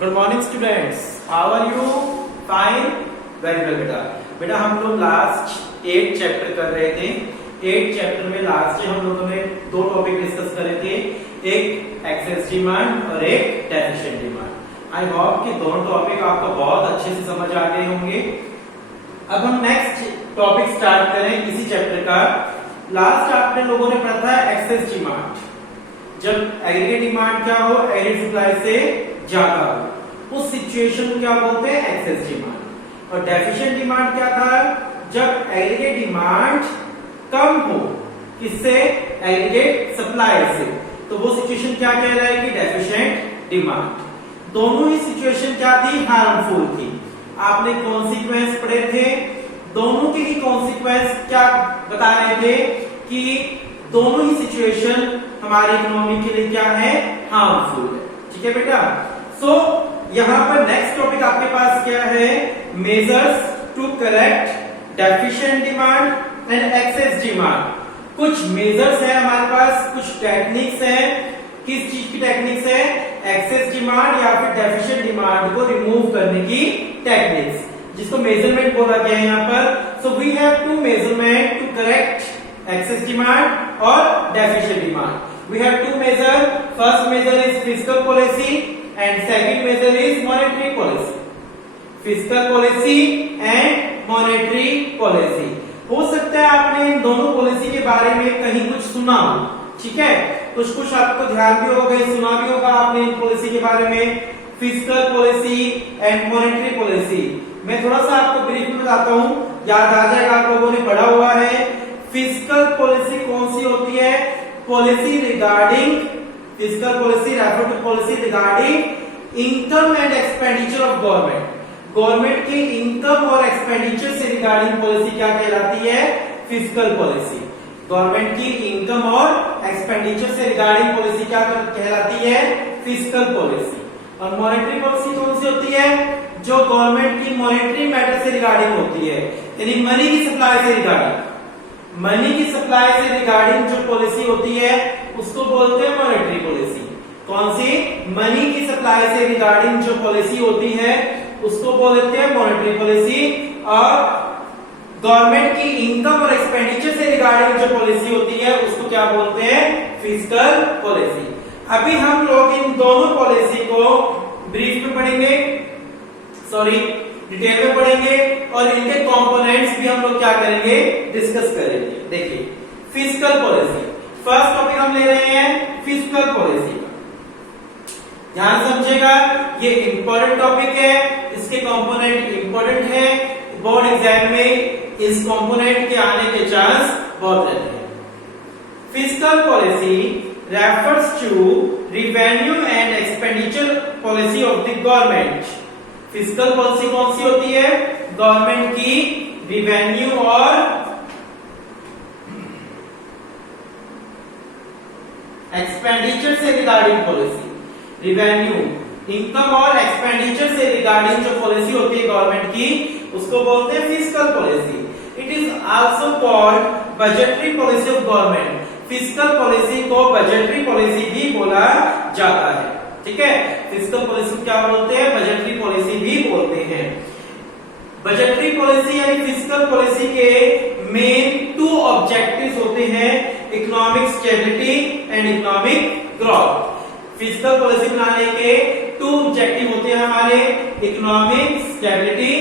Good morning students, how are you? Fine, very well बेटा। बेटा हम लोग लास्ट 8 चैप्टर कर रहे थे। 8 चैप्टर में लास्ट हम लोगों ने 2 टॉपिक डिस्कस करे थे, एक एक्सेस डिमांड और एक डेफिशिएंट डिमांड। आई होप कि दोनों टॉपिक आपको बहुत अच्छे से समझ आ गए होंगे। अब हम नेक्स्ट टॉपिक स्टार्ट करें इसी चैप्टर का। लास्ट आपने लोगों ने पढ़ा था एक्सेस डिमांड, जब एग्रीगेट डिमांड क्या हो, एग्रीगेट सप्लाई से ज्यादा हो, उस सिचुएशन को क्या बोलते हैं, एक्सेस डिमांड। और डेफिशिएंट डिमांड क्या था, जब एग्रीगेट डिमांड कम हो, किससे, एग्रीगेट सप्लाई से, तो वो सिचुएशन क्या कह रहा है कि डेफिशिएंट डिमांड। दोनों ही सिचुएशन क्या थी, हार्मफुल थी। आपने कॉन्सिक्वेंस पढ़े थे, दोनों के ही कॉन्सिक्वेंस क्या बता रहे थे कि दोनों ही सिचुएशन हमारे इकोनॉमी के लिए क्या है, हार्मफुल है। ठीक है बेटा। सो यहां पर नेक्स्ट टॉपिक आपके पास क्या है, measures to correct deficient demand and excess demand. कुछ मेजर्स है हमारे पास, कुछ टेक्निक्स है। किस चीज की टेक्निक्स है, एक्सेस डिमांड या फिर डेफिशिएंट डिमांड को रिमूव करने की टेक्निक्स, जिसको मेजरमेंट बोला गया है यहाँ पर। So we have to measurement to correct excess demand और deficient demand. We have two measure. First measure is fiscal policy and second measure is monetary policy. Fiscal policy and monetary policy. हो सकता है आपने इन दोनों policy के बारे में कहीं कुछ सुना हो, ठीक है, कुछ आपको ध्यान भी होगा, सुना भी होगा आपने इन पॉलिसी के बारे में, fiscal policy and monetary policy. मैं थोड़ा सा आपको ब्रीफ में बताता हूँ, याद आ जाएगा, आप लोगों ने पढ़ा हुआ है। फिस्कल पॉलिसी कौन सी होती है, policy regarding, fiscal policy refer to policy regarding income and expenditure of government. Government की इनकम और एक्सपेंडिचर से रिगार्डिंग पॉलिसी क्या कहलाती है, फिस्कल पॉलिसी। गवर्नमेंट की इनकम और एक्सपेंडिचर से रिगार्डिंग पॉलिसी क्या कहलाती है, फिस्कल पॉलिसी। और मॉनेटरी पॉलिसी कौन सी होती है, जो गवर्नमेंट की मॉनेटरी मैटर से रिगार्डिंग होती है, यानी मनी की सप्लाई से रिगार्डिंग। मनी की सप्लाई से रिगार्डिंग जो पॉलिसी होती है उसको बोलते हैं मॉनेटरी पॉलिसी। कौन सी, मनी की सप्लाई से रिगार्डिंग जो पॉलिसी होती है उसको बोलते हैं मॉनेटरी पॉलिसी। और गवर्नमेंट की इनकम और एक्सपेंडिचर से रिगार्डिंग जो पॉलिसी होती है उसको क्या बोलते हैं, फिस्कल पॉलिसी। अभी हम लोग इन दोनों पॉलिसी को ब्रीफ में पढ़ेंगे, सॉरी डिटेल में पढ़ेंगे, और इनके कंपोनेंट्स भी हम लोग क्या करेंगे, डिस्कस करेंगे। देखिए फिस्कल पॉलिसी, फर्स्ट टॉपिक हम ले रहे हैं फिस्कल पॉलिसी। ध्यान समझेगा, ये इंपॉर्टेंट टॉपिक है, इसके कंपोनेंट इंपॉर्टेंट है, बोर्ड एग्जाम में इस कंपोनेंट के आने के चांस बहुत रहते हैं। Fiscal policy refers to revenue and expenditure policy of the government. Fiscal policy कौन सी होती है, गवर्नमेंट की रिवेन्यू और एक्सपेंडिचर से रिगार्डिंग पॉलिसी। रिवेन्यू, इनकम और एक्सपेंडिचर से रिगार्डिंग जो पॉलिसी होती है गवर्नमेंट की, उसको बोलते हैं fiscal policy. It is also called budgetary policy of government. Fiscal policy को बजटरी पॉलिसी भी बोला जाता है, ठीक है। फिस्कल पॉलिसी क्या बोलते हैं, बजटरी पॉलिसी भी बोलते हैं। बजटरी पॉलिसी यानी फिस्कल पॉलिसी के मेन 2 ऑब्जेक्टिव्स होते हैं, economic stability and economic growth. Fiscal policy बनाने के 2 ऑब्जेक्टिव होते हैं हमारे, economic stability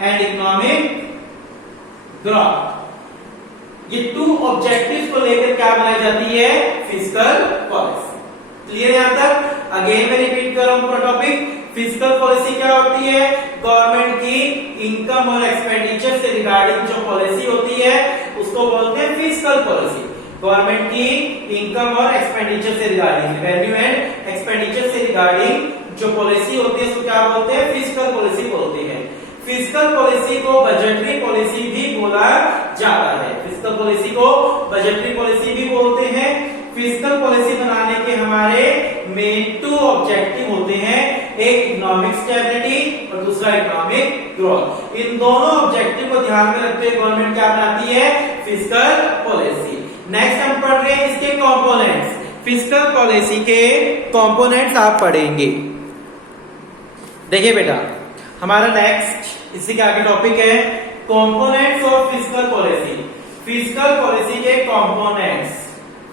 and economic growth. ये 2 ऑब्जेक्टिव्स को लेकर क्या बनाई जाती है, फिस्कल पॉलिसी। क्लियर यहां तक? अगेन मैं रिपीट कर रहा हूं पूरा टॉपिक। फिस्कल पॉलिसी क्या होती है, गवर्नमेंट की इनकम और एक्सपेंडिचर से रिगार्डिंग जो पॉलिसी होती है उसको बोलते हैं फिस्कल पॉलिसी। गवर्नमेंट की इनकम और एक्सपेंडिचर से रिगार्डिंग, रेवेन्यू एंड एक्सपेंडिचर से रिगार्डिंग जो पॉलिसी होती है उसको क्या बोलते हैं, फिस्कल पॉलिसी बोलते हैं। फिस्कल पॉलिसी को बजटरी पॉलिसी भी बोला जाता है। फिस्कल पॉलिसी को बजटरी पॉलिसी भी बोलते हैं। फिस्कल पॉलिसी बनाने के हमारे मेन 2 ऑब्जेक्टिव होते हैं, एक इकोनॉमिक स्टेबिलिटी और दूसरा इकोनॉमिक ग्रोथ। इन दोनों ऑब्जेक्टिव को ध्यान में रखते हुए गवर्नमेंट क्या बनाती है, फिस्कल पॉलिसी। नेक्स्ट हम पढ़ रहे हैं इसके कंपोनेंट्स। फिस्कल पॉलिसी के कंपोनेंट्स आप पढ़ेंगे। देखिए बेटा, हमारा नेक्स्ट इसी के आगे टॉपिक है components of fiscal policy. Fiscal policy के कंपोनेंट्स,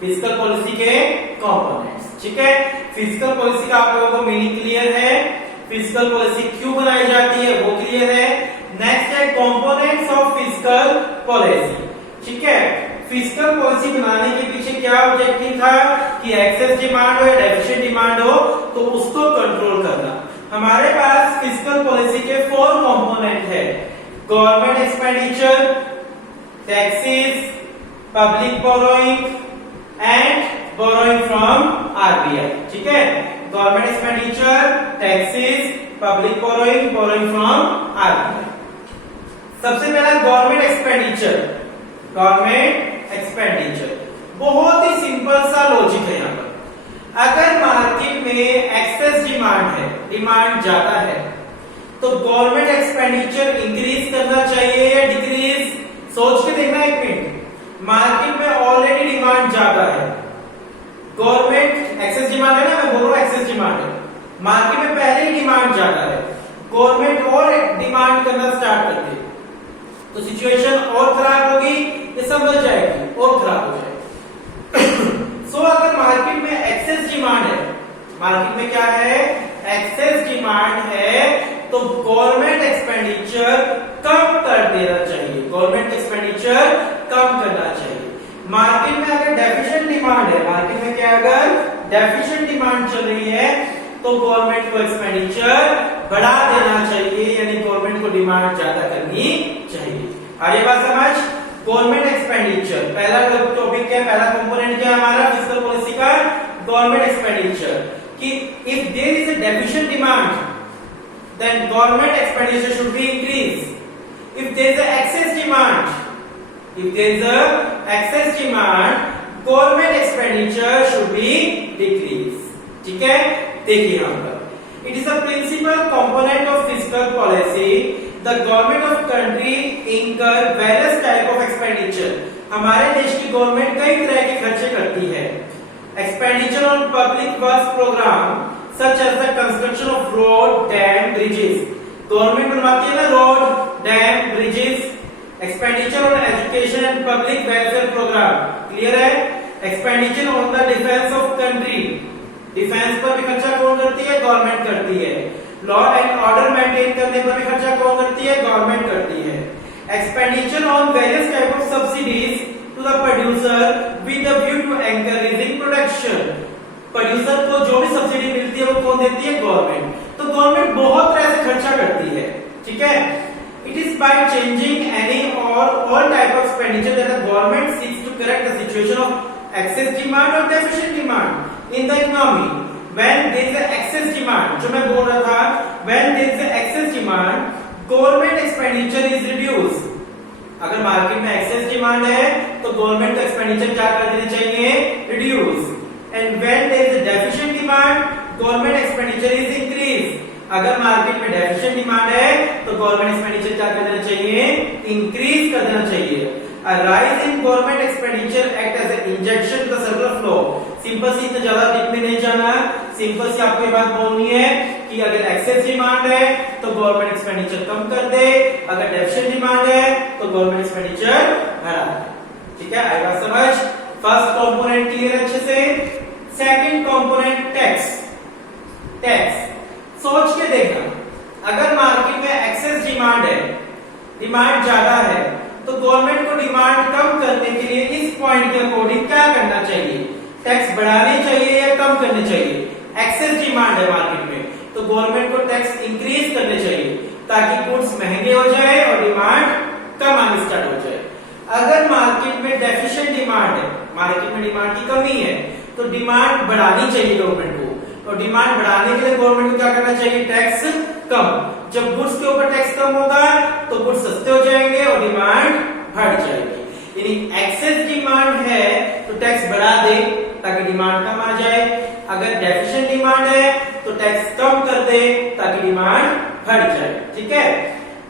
फिस्कल पॉलिसी के कंपोनेंट्स, ठीक है। फिस्कल पॉलिसी का आप लोगों को मीनिंग क्लियर है, फिस्कल पॉलिसी क्यों बनाई जाती है वो क्लियर है। नेक्स्ट है कंपोनेंट्स ऑफ फिस्कल पॉलिसी, ठीक है। फिस्कल पॉलिसी बनाने के पीछे क्या ऑब्जेक्टिव था कि एक्सेस डिमांड हो या डेफिशिएंट डिमांड हो तो उसको कंट्रोल करना। हमारे पास फिस्कल पॉलिसी के 4 कंपोनेंट है, government expenditure, taxes, public borrowing and borrowing from RBI, ठीक है। Government expenditure, taxes, public borrowing, borrowing from RBI. सबसे पहला गवर्नमेंट एक्सपेंडिचर। गवर्नमेंट एक्सपेंडिचर बहुत ही सिंपल सा लॉजिक है यहाँ पर। अगर मार्केट में एक्सेस डिमांड है, डिमांड ज्यादा है, तो गवर्नमेंट एक्सपेंडिचर इंक्रीज करना चाहिए या डिक्रीज? सोच के देखना एक मिनट। मार्केट में ऑलरेडी डिमांड ज्यादा है, गवर्नमेंट एक्सेस डिमांड है ना, मैं बोल रहा हूं एक्सेस डिमांड है, मार्केट में पहले ही डिमांड ज्यादा है, गवर्नमेंट और डिमांड करना स्टार्ट करती है तो सिचुएशन और खराब होगी, ये समझ जाएगी और खराब हो जाएगी। सो अगर मार्केट में एक्सेस डिमांड है, मार्केट में क्या है, एक्सेस डिमांड है, तो गवर्नमेंट एक्सपेंडिचर कम कर देना चाहिए, गवर्नमेंट एक्सपेंडिचर कम करना चाहिए। मार्केट में अगर डेफिशिएंट डिमांड है, मार्केट में क्या अगर डेफिशिएंट डिमांड चल रही है तो गवर्नमेंट को एक्सपेंडिचर बढ़ा देना चाहिए, यानी गवर्नमेंट को डिमांड ज्यादा करनी चाहिए। आगे बात समझ। गवर्नमेंट एक्सपेंडिचर पहला टॉपिक क्या, पहला कंपोनेंट क्या हमारा फिस्कल पॉलिसी का, गवर्नमेंट एक्सपेंडिचर, कि if there is a deficient demand then government expenditure should be increase. If there is a excess demand, if there is a excess demand, government expenditure should be decreased, ठीक है। देखिए यहाँ पर it is a principal component of fiscal policy, the government of country incur various type of expenditure। हमारे देश की government कई तरह के खर्चे करती है। expenditure on public works program such as the construction of road, dam, bridges, government बनवाती है ना road, dam, bridges. Expenditure on education and public welfare program, clear है। Expenditure on the defence of country, defence पर भी खर्चा कौन करती है, गवर्नमेंट करती है। लॉ एंड ऑर्डर मेंटेन करने पर भी खर्चा कौन करती है, गवर्नमेंट करती है। Expenditure on various type of subsidies to the producer with the view to encouraging production, producer को जो भी सब्सिडी मिलती है वो कौन देती है, गवर्नमेंट। तो गवर्नमेंट बहुत तरह से खर्चा करती है, ठीक है। It is by changing any or all type of expenditure that the government seeks to correct the situation of excess demand or deficient demand in the economy. When there is an excess demand, जो मैं बोल रहा था, when there is an excess demand, government expenditure is reduced. अगर market में excess demand है तो government का एक्सपेंडिचर क्या कर देना चाहिए, reduce. And when there is a deficient demand, government expenditure is increased. अगर मार्केट में डेफिशिएंट डिमांड है तो गवर्नमेंट एक्सपेंडिचर क्या कर देना चाहिए, इंक्रीज कर देना चाहिए। A rise in government expenditure act as an injection to the circular flow. Simple see, इतना ज्यादा डीप में नहीं जाना, सिंपल सी आपको ये बात बोलनी है कि अगर एक्सेस डिमांड है तो गवर्नमेंट एक्सपेंडिचर कम कर दे, अगर डेफिशिएंट डिमांड है तो गवर्नमेंट एक्सपेंडिचर बढ़ा दे, ठीक है। आएगा समझ। फर्स्ट कंपोनेंट क्लियर अच्छे से। Second component tax. टैक्स सोच के देखना, अगर मार्केट में एक्सेस डिमांड है, डिमांड ज्यादा है, तो गवर्नमेंट को डिमांड कम करने के लिए इस पॉइंट के अकॉर्डिंग क्या करना चाहिए, टैक्स बढ़ाने चाहिए या कम करने चाहिए। एक्सेस डिमांड है मार्केट में तो गवर्नमेंट को टैक्स इंक्रीज करने चाहिए ताकि गुड्स महंगे हो जाए और डिमांड कम आनी स्टार्ट हो जाए। अगर मार्केट में डेफिशिएंट डिमांड है, मार्केट में डिमांड की कमी है, तो डिमांड बढ़ानी चाहिए गवर्नमेंट को, और डिमांड बढ़ाने के लिए गवर्नमेंट को क्या करना चाहिए, टैक्स कम। जब गुड्स के ऊपर टैक्स कम होगा तो गुड्स सस्ते हो जाएंगे और डिमांड बढ़ जाएगी। यानी एक्सेस डिमांड है तो टैक्स बढ़ा दे ताकि डिमांड कम आ जाए, अगर डेफिशिएंट डिमांड है तो टैक्स कम कर दे ताकि डिमांड बढ़ जाए, ठीक है।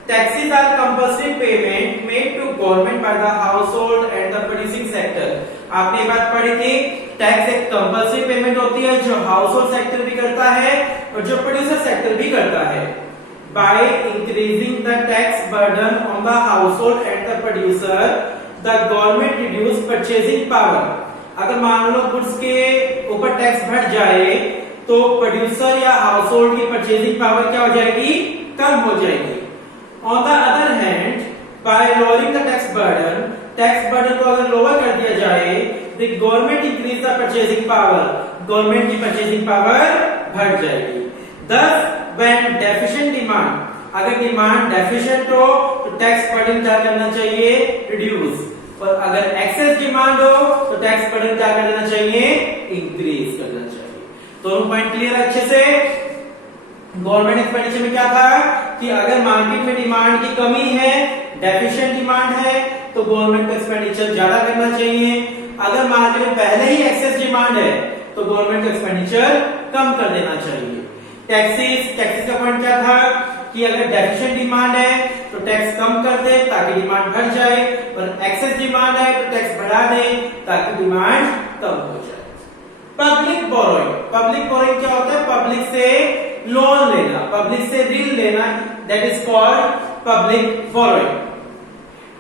Taxes are compulsory payment made to government by the household and the producing sector. आपने ये बात पढ़ी थी टैक्स एक कंपल्सरी पेमेंट होती है जो हाउस होल्ड सेक्टर भी करता है और जो प्रोड्यूसर सेक्टर भी करता है। By increasing the tax burden on the household and the producer the government reduce purchasing power. अगर मान लो गुड्स के ऊपर टैक्स बढ़ जाए तो प्रोड्यूसर या हाउस होल्ड की परचेजिंग पावर क्या हो जाएगी, कम हो जाएगी। On the other hand bye lowering the tax burden को अगर लोअर कर दिया जाए the government increase the purchasing power, government की परचेजिंग पावर बढ़ जाएगी। Thus when deficient demand, अगर डिमांड डेफिशिएंट हो तो टैक्स बर्डन क्या करना चाहिए, रिड्यूस, और अगर एक्सेस डिमांड हो तो टैक्स बर्डन क्या कर देना चाहिए, इंक्रीज करना चाहिए। दोनों पॉइंट क्लियर है अच्छे से। गवर्नमेंट एक्सपेंडिचर में क्या था कि अगर मार्केट में डिमांड की कमी है, डेफिशिएंट डिमांड है, तो गवर्नमेंट को एक्सपेंडिचर ज्यादा करना चाहिए। अगर मार्केट में पहले ही एक्सेस डिमांड है तो गवर्नमेंट को एक्सपेंडिचर कम कर देना चाहिए। टैक्सेस का पॉइंट क्या था कि अगर डेफिशिएंट डिमांड है तो टैक्स कम कर दे ताकि डिमांड बढ़ जाए, और एक्सेस डिमांड है तो टैक्स बढ़ा दे ताकि डिमांड कम हो जाए। पब्लिक बोरोइंग क्या होता है, पब्लिक से लोन लेना, पब्लिक से ऋण लेना, that is called public borrowing.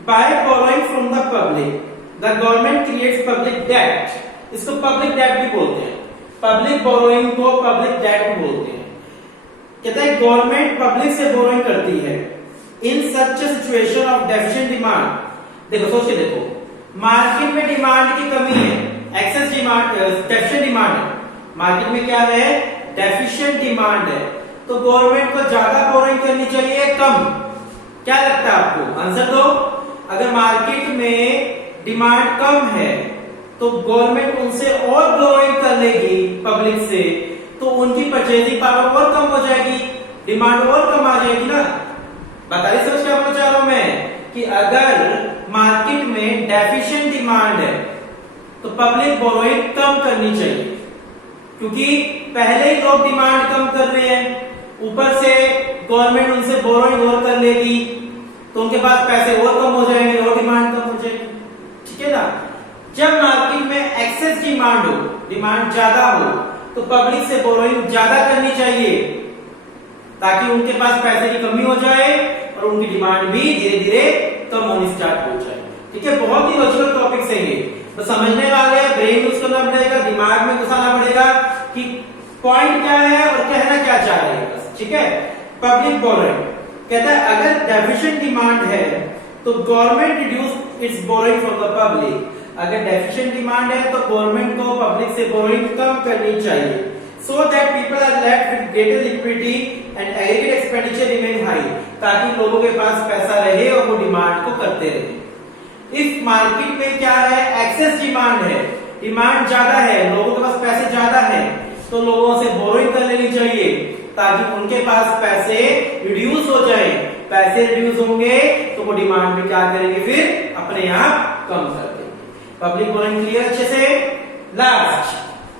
By borrowing from the public the government creates public debt, इसको पब्लिक डेट भी बोलते हैं, पब्लिक बोरोइंग को पब्लिक डेट भी बोलते हैं। कहता है गवर्नमेंट पब्लिक से बोरोइंग करती है in such situation of deficient demand. देखो सोच के देखो, मार्केट में डिमांड की कमी है, एक्सेस डिमांड, डेफिशिएंट डिमांड है, मार्केट में क्या है, डेफिशिएंट डिमांड है, तो गवर्नमेंट को ज्यादा बोरोइंग करनी चाहिए कम? क्या लगता है आपको, आंसर दो। अगर मार्केट में डिमांड कम है तो गवर्नमेंट उनसे और बोरोइंग कर लेगी पब्लिक से, तो उनकी परचेजिंग पावर और कम हो जाएगी, डिमांड और कम आ जाएगी ना। बताइए समझ क्या बोलना चाह रहा हूं मैं कि अगर मार्केट में डेफिशिएंट डिमांड है तो पब्लिक बोरोइंग कम करनी चाहिए, क्योंकि पहले ही लोग डिमांड कम कर रहे हैं, ऊपर से गवर्नमेंट उनसे बोरोइंग और कर लेगी तो उनके पास पैसे और कम हो जाएंगे और डिमांड कम हो जाएगी, ठीक है ना। जब मार्केट में एक्सेस डिमांड हो, डिमांड ज्यादा हो, तो पब्लिक से बोरोइंग ज्यादा करनी चाहिए ताकि उनके पास पैसे की कमी हो जाए और उनकी डिमांड भी धीरे धीरे कम होनी स्टार्ट हो जाए, ठीक है। बहुत ही लॉजिकल टॉपिक्स हैं ये, तो समझने वाले, ब्रेन यूज करना पड़ेगा, दिमाग में घुसाना पड़ेगा कि पॉइंट क्या है और कहना क्या चाह रहे हैं बस, ठीक है। पब्लिक बोरोइंग कहता है अगर डेफिशिएंट डिमांड है तो government reduce it's borrowing from the public, अगर डेफिशिएंट डिमांड है तो गवर्नमेंट को पब्लिक से बोरोइंग कम करनी चाहिए, so that people are left with greater liquidity and aggregate expenditure remain high, ताकि लोगों के पास पैसा रहे और वो डिमांड को करते रहे। इफ मार्केट में क्या है, एक्सेस डिमांड है, डिमांड ज्यादा है, लोगों के पास पैसे ज्यादा है, तो लोगों से बोरोइंग कर लेनी चाहिए ताकि उनके पास पैसे रिड्यूस हो जाए। पैसे रिड्यूस होंगे तो वो डिमांड भी क्या करेंगे, फिर अपने आप कम कर देंगे। पब्लिक बोरोइंग क्लियर अच्छे से। Last,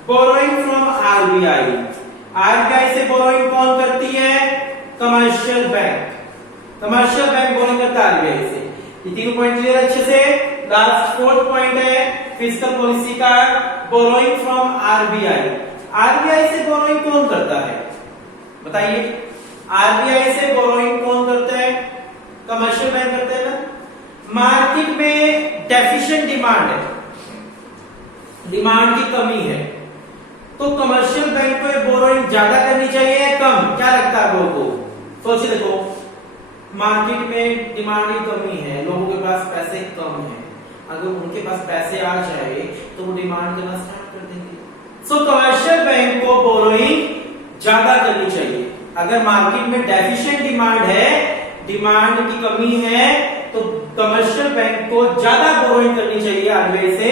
borrowing from RBI. RBI से बोरोइंग कौन करती है, commercial bank, commercial bank borrowing करता है आरबीआई से। ये तीनों पॉइंट क्लियर अच्छे से। लास्ट फोर्थ पॉइंट है फिस्कल पॉलिसी का, बोरोइंग फ्रॉम आरबीआई। आरबीआई से बोरोइंग कौन करता है, बताइए। आरबीआई से बोरोइंग कौन करता है, कमर्शियल बैंक करते हैं ना। मार्केट में डेफिशिएंट डिमांड है, डिमांड की कमी है, तो कमर्शियल बैंक को बोरोइंग ज्यादा करनी चाहिए या कम, क्या लगता है लोगों को, सोच देखो। मार्केट में डिमांड की कमी है, लोगों के पास पैसे कम है, अगर उनके पास पैसे आ जाए तो वो डिमांड करना स्टार्ट कर देंगे, सो कमर्शियल बैंक को बोरोइंग ज्यादा करनी चाहिए। अगर मार्केट में डेफिशिएंट डिमांड है, डिमांड की कमी है, तो कमर्शियल बैंक को ज्यादा बोरोइंग करनी चाहिए आरबीआई से।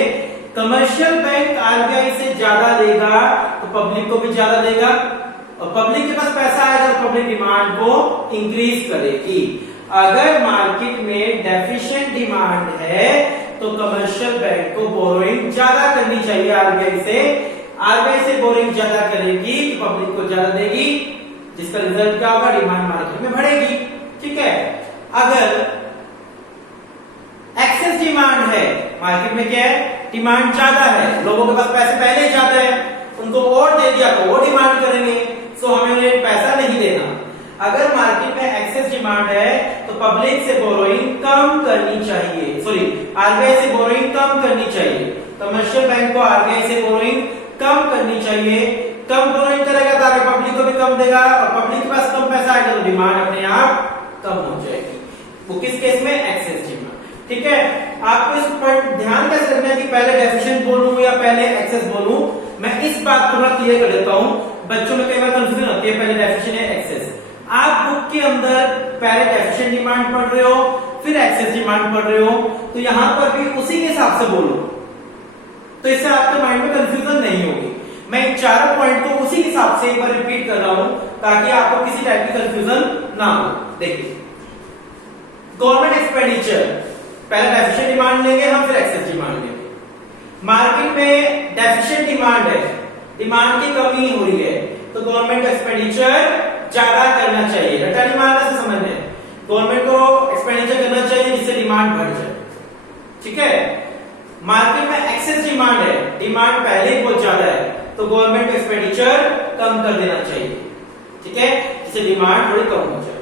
कमर्शियल बैंक आरबीआई से ज्यादा देगा तो पब्लिक को भी ज्यादा देगा, और पब्लिक के पास पैसा आएगा तो पब्लिक डिमांड को इंक्रीज करेगी। अगर मार्केट में डेफिशिएंट डिमांड है तो कमर्शियल बैंक को बोरोइंग ज्यादा करनी चाहिए आरबीआई से। आरबीआई से बोरोइंग ज्यादा करेगी तो पब्लिक को ज्यादा देगी, जिसका रिजल्ट क्या होगा, डिमांड मार्केट में बढ़ेगी, ठीक है। अगर एक्सेस डिमांड है, मार्केट में क्या है, डिमांड ज्यादा है, लोगों के पास पैसे पहले ही ज्यादा है, उनको और दे दिया तो वो डिमांड करेंगे, सो हमें उन्हें पैसा नहीं देना। अगर मार्केट में एक्सेस डिमांड है तो पब्लिक से बोरोइंग कम करनी चाहिए, सॉरी आरबीआई से बोरोइंग कम करनी चाहिए। कमर्शियल बैंक को आरबीआई से बोरोइंग कम करनी चाहिए। कम बोरोइंग करेगा तो पब्लिक को भी कम देगा, और पब्लिक के पास कम पैसा आएगा तो डिमांड अपने आप कम हो जाएगी। वो किस केस में? Excess demand. ठीक है, आपको इस पर ध्यान कैसे रखना है कि पहले डेफिशिएंट बोलूं या पहले एक्सेस बोलूं। मैं इस बात को थोड़ा क्लियर कर देता हूं, बच्चों में कई बार कंफ्यूजन होती है, पहले डेफिशिएंट है एक्सेस। आप बुक के अंदर पहले डेफिशिएंट डिमांड पढ़ रहे हो, फिर एक्सेस डिमांड पढ़ रहे हो, तो यहां पर भी उसी के हिसाब से बोलो, तो इससे आपके माइंड में कंफ्यूजन नहीं होगी। मैं इन चारों पॉइंट को उसी हिसाब से एक बार रिपीट कर रहा हूं ताकि आपको किसी टाइप की कंफ्यूजन ना हो। देखिए, गवर्नमेंट एक्सपेंडिचर, पहले डेफिशिएंट डिमांड लेंगे हम, फिर एक्सेस डिमांड लेंगे। मार्केट में डेफिशिएंट डिमांड है, डिमांड की कमी हो रही है, तो गवर्नमेंट का एक्सपेंडिचर ज्यादा करना चाहिए। रटा डिमांड से समझ में, गवर्नमेंट को एक्सपेंडिचर करना चाहिए जिससे डिमांड बढ़ जाए। ठीक है, मार्केट में एक्सेस डिमांड है, डिमांड पहले ही बहुत ज्यादा है, तो गवर्नमेंट का एक्सपेंडिचर कम कर देना चाहिए। ठीक है, जिससे डिमांड थोड़ी कम हो जाए।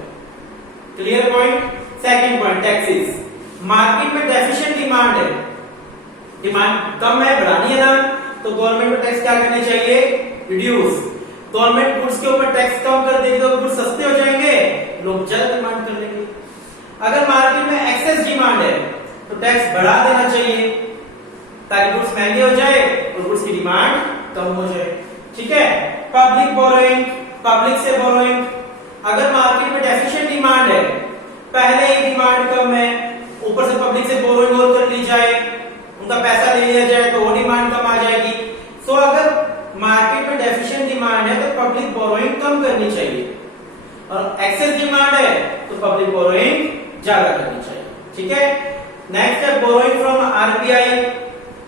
Clear point. Second point, taxes. Market में डेफिशिएंट डिमांड है, डिमांड कम है, बढ़ानी है ना, तो गवर्नमेंट को टैक्स क्या करनी चाहिए? रिड्यूस। गवर्नमेंट गुड्स के ऊपर टैक्स कम कर देगी तो गुड्स सस्ते हो जाएंगे, लोग ज्यादा डिमांड कर लेंगे। अगर मार्केट में एक्सेस डिमांड है तो टैक्स बढ़ा देना चाहिए ताकि गुड्स महंगे हो जाए और गुड्स की डिमांड कम हो जाए। ठीक है, पब्लिक बोरोइंग, पब्लिक से बोरोइंग। अगर मार्केट में डेफिशिएंट डिमांड है, पहले ही डिमांड कम है, ऊपर से पब्लिक से बोरोइंग और कर ली जाए, उनका पैसा ले लिया जाए तो वो डिमांड कम आ जाएगी। सो अगर मार्केट में डेफिशिएंट डिमांड है तो पब्लिक बोरोइंग कम करनी चाहिए, और एक्सेस डिमांड है तो पब्लिक बोरोइंग ज्यादा करनी चाहिए। ठीक है, नेक्स्ट है बोरोइंग फ्रॉम आरबीआई।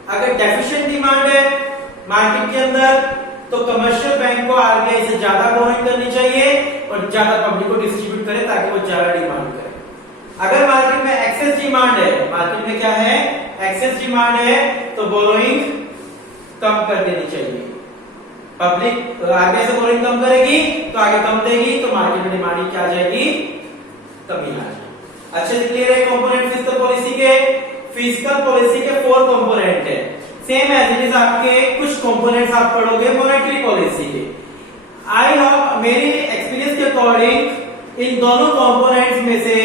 अगर डेफिशिएंट डिमांड है मार्केट के अंदर तो कमर्शियल बैंक को आरबीआई से ज्यादा बोरोइंग करनी चाहिए और ज्यादा पब्लिक को डिस्ट्रीब्यूट करे ताकि वो ज्यादा डिमांड करे। अगर मार्केट में एक्सेस डिमांड है, मार्केट में क्या है? एक्सेस डिमांड है, तो बोरोइंग कम कर देनी चाहिए। पब्लिक आरबीआई से बोरोइंग कम करेगी तो आगे कम देगी, तो मार्केट में डिमांड क्या आ जाएगी? कमी आ जाएगी। अच्छे से क्लियर है कंपोनेंट फिस्कल पॉलिसी के? फिस्कल पॉलिसी के 4 कंपोनेंट है, सेम एज इट इज आपके कुछ कंपोनेंट्स आप पढ़ोगे मॉनेटरी पॉलिसी के। आई होप मेरी एक्सपीरियंस के अकॉर्डिंग इन दोनों कंपोनेंट्स में से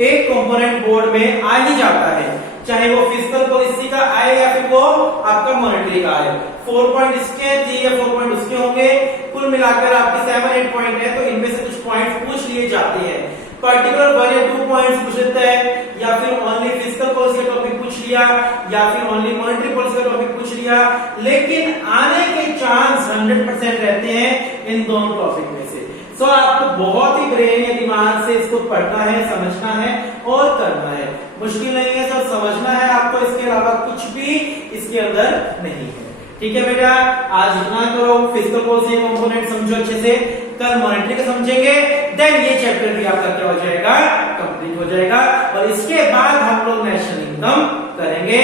एक कंपोनेंट बोर्ड में आ ही जाता है, चाहे वो फिस्कल पॉलिसी का आए या फिर वो आपका मॉनेटरी का आए। 4 पॉइंट इसके 3 या 4 पॉइंट उसके होंगे, कुल मिलाकर आपके 7-8 पॉइंट है, तो इनमें से कुछ पॉइंट पूछ लिए जाते हैं। पर्टिकुलर 1 या 2 पॉइंट्स पूछ लेता है, या फिर ओनली फिस्कल पॉलिसी का टॉपिक पूछ लिया, या फिर ओनली मॉनेटरी पॉलिसी का टॉपिक पूछ लिया, लेकिन आने के चांस 100% रहते हैं इन दोनों टॉपिक में से। सो आपको बहुत ही ब्रेन या दिमाग से इसको पढ़ना है, समझना है और करना है। मुश्किल नहीं है, सब समझना है आपको, इसके अलावा कुछ भी इसके अंदर नहीं है। ठीक है बेटा, आज इतना करो, फिस्कल पॉलिसी कंपोनेंट समझो अच्छे से, कल मॉनेटरी का समझेंगे, देन ये चैप्टर भी आपका क्या हो जाएगा? कंप्लीट हो जाएगा, और इसके बाद हम लोग नेशनल इनकम करेंगे।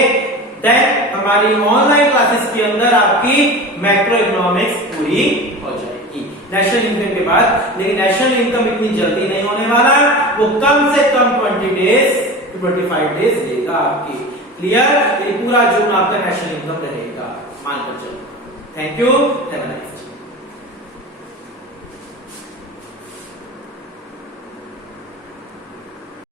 देन हमारी ऑनलाइन क्लासेस के अंदर आपकी मैक्रो इकोनॉमिक्स पूरी हो जाएगी नेशनल इनकम के बाद। लेकिन नेशनल इनकम इतनी जल्दी नहीं होने वाला, वो कम से कम 20 डेज to 25 डेज देगा आपकी। क्लियर? ये पूरा जून आपका नेशनल इनकम रहेगा, मानकर चलो। Thank you, have a nice